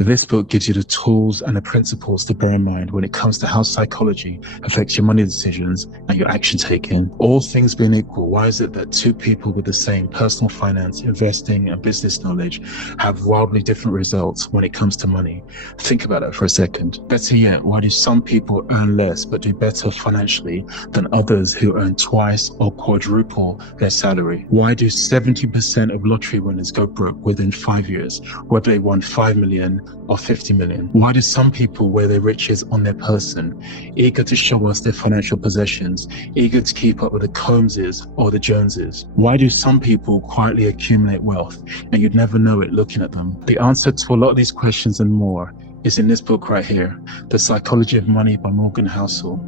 This book gives you the tools and the principles to bear in mind when it comes to how psychology affects your money decisions and your action taking. All things being equal, why is it that two people with the same personal finance, investing, and business knowledge have wildly different results when it comes to money? Think about that for a second. Better yet, why do some people earn less but do better financially than others who earn twice or quadruple their salary? Why do 70% of lottery winners go broke within 5 years, whether they won 5 million or 50 million? Why do some people wear their riches on their person, eager to show us their financial possessions, eager to keep up with the Combses or the Joneses? Why do some people quietly accumulate wealth and you'd never know it looking at them? The answer to a lot of these questions and more is in this book right here, The Psychology of Money by Morgan Housel.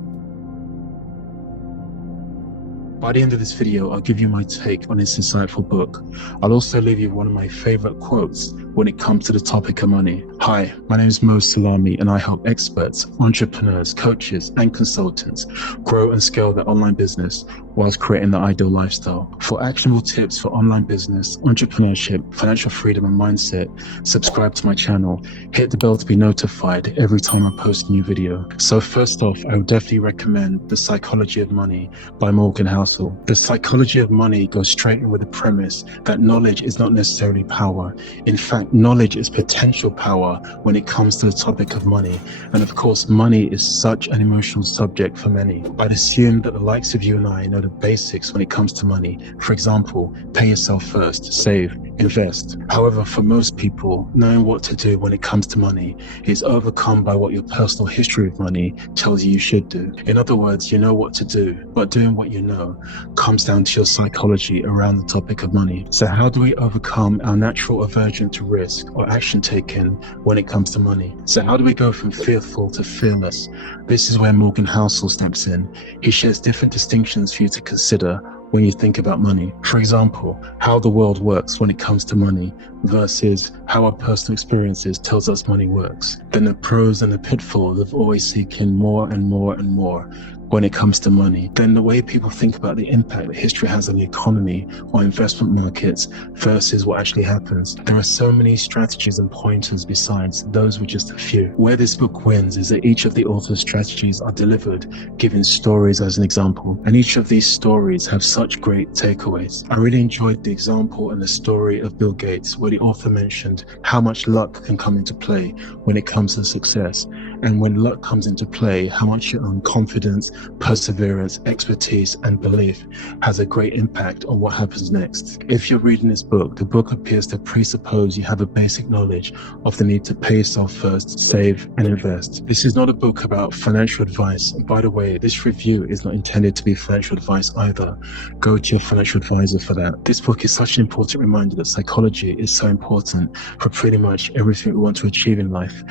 By the end of this video, I'll give you my take on this insightful book. I'll also leave you one of my favorite quotes when it comes to the topic of money. Hi, my name is Salami, and I help experts, entrepreneurs, coaches, and consultants grow and scale their online business whilst creating the ideal lifestyle. For actionable tips for online business, entrepreneurship, financial freedom, and mindset, subscribe to my channel. Hit the bell to be notified every time I post a new video. So first off, I would definitely recommend The Psychology of Money by Morgan Housel. The Psychology of Money goes straight in with the premise that knowledge is not necessarily power. In fact, knowledge is potential power when it comes to the topic of money. And of course, money is such an emotional subject for many. I'd assume that the likes of you and I know the basics when it comes to money. For example, pay yourself first, save, invest. However, for most people, knowing what to do when it comes to money is overcome by what your personal history of money tells you should do. In other words, you know what to do, but doing what you know comes down to your psychology around the topic of money. So how do we overcome our natural aversion to risk or action taken when it comes to money? So how do we go from fearful to fearless? This is where Morgan Housel steps in. He shares different distinctions for you to consider when you think about money. For example, how the world works when it comes to money versus how our personal experiences tells us money works. Then the pros and the pitfalls of always seeking more and more and more when it comes to money. Then the way people think about the impact that history has on the economy or investment markets versus what actually happens. There are so many strategies and pointers besides, those were just a few. Where this book wins is that each of the author's strategies are delivered, giving stories as an example. And each of these stories have such great takeaways. I really enjoyed the example and the story of Bill Gates, where the author mentioned how much luck can come into play when it comes to success. And when luck comes into play, how much your own confidence, perseverance, expertise, and belief has a great impact on what happens next. If you're reading this book, the book appears to presuppose you have a basic knowledge of the need to pay yourself first, save, and invest. This is not a book about financial advice. And by the way, this review is not intended to be financial advice either. Go to your financial advisor for that. This book is such an important reminder that psychology is so important for pretty much everything we want to achieve in life.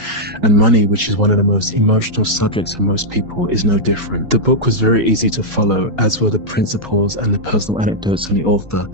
And money, which is one of the most emotional subjects for most people, is no different. The book was very easy to follow, as were the principles and the personal anecdotes from the author.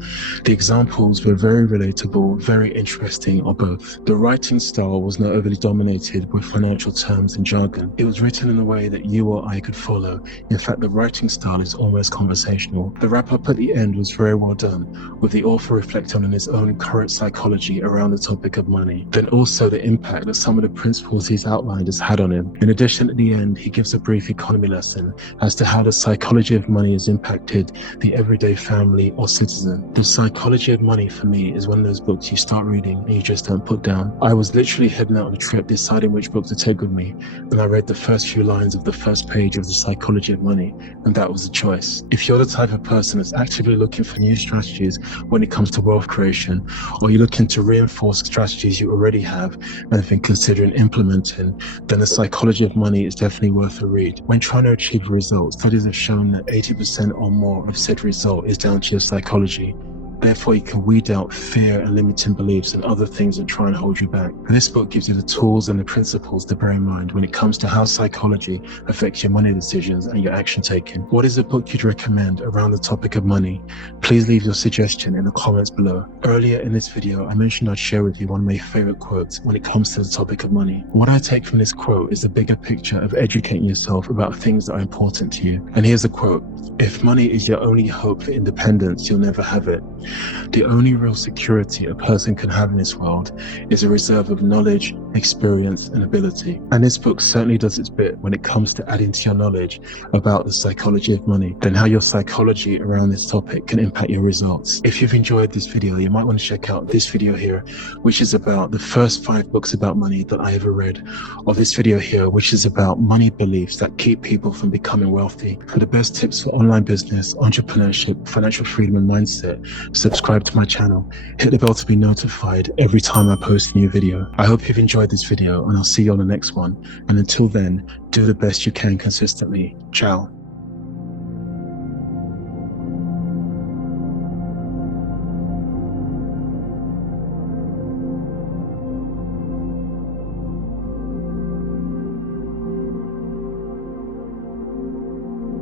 The examples were very relatable, very interesting, or both. The writing style was not overly dominated with financial terms and jargon. It was written in a way that you or I could follow. In fact, the writing style is almost conversational. The wrap-up at the end was very well done, with the author reflecting on his own current psychology around the topic of money. Then also the impact that some of the principles he's outlined has had on him. In addition, at the end, he gives a brief economy lesson as to how the psychology of money has impacted the everyday family or citizen. The Psychology of Money for me is one of those books you start reading and you just don't put down. I was literally heading out on a trip deciding which book to take with me, and I read the first few lines of the first page of The Psychology of Money, and that was the choice. If you're the type of person that's actively looking for new strategies when it comes to wealth creation, or you're looking to reinforce strategies you already have and have been considering implementing, then The Psychology of Money is definitely worth a read. When trying to achieve results, studies have shown that 80% or more of said result is down to your psychology. Therefore, you can weed out fear and limiting beliefs and other things that try and hold you back. And this book gives you the tools and the principles to bear in mind when it comes to how psychology affects your money decisions and your action taking. What is a book you'd recommend around the topic of money? Please leave your suggestion in the comments below. Earlier in this video, I mentioned I'd share with you one of my favorite quotes when it comes to the topic of money. What I take from this quote is the bigger picture of educating yourself about things that are important to you. And here's a quote: "If money is your only hope for independence, you'll never have it. The only real security a person can have in this world is a reserve of knowledge, experience, and ability. And this book certainly does its bit when it comes to adding to your knowledge about the psychology of money, then how your psychology around this topic can impact your results. If you've enjoyed this video, you might want to check out this video here, which is about the first 5 books about money that I ever read, or this video here, which is about money beliefs that keep people from becoming wealthy. For the best tips for online business, entrepreneurship, financial freedom, and mindset, subscribe to my channel. Hit the bell to be notified every time I post a new video. I hope you've enjoyed this video, and I'll see you on the next one. And until then, do the best you can consistently. Ciao.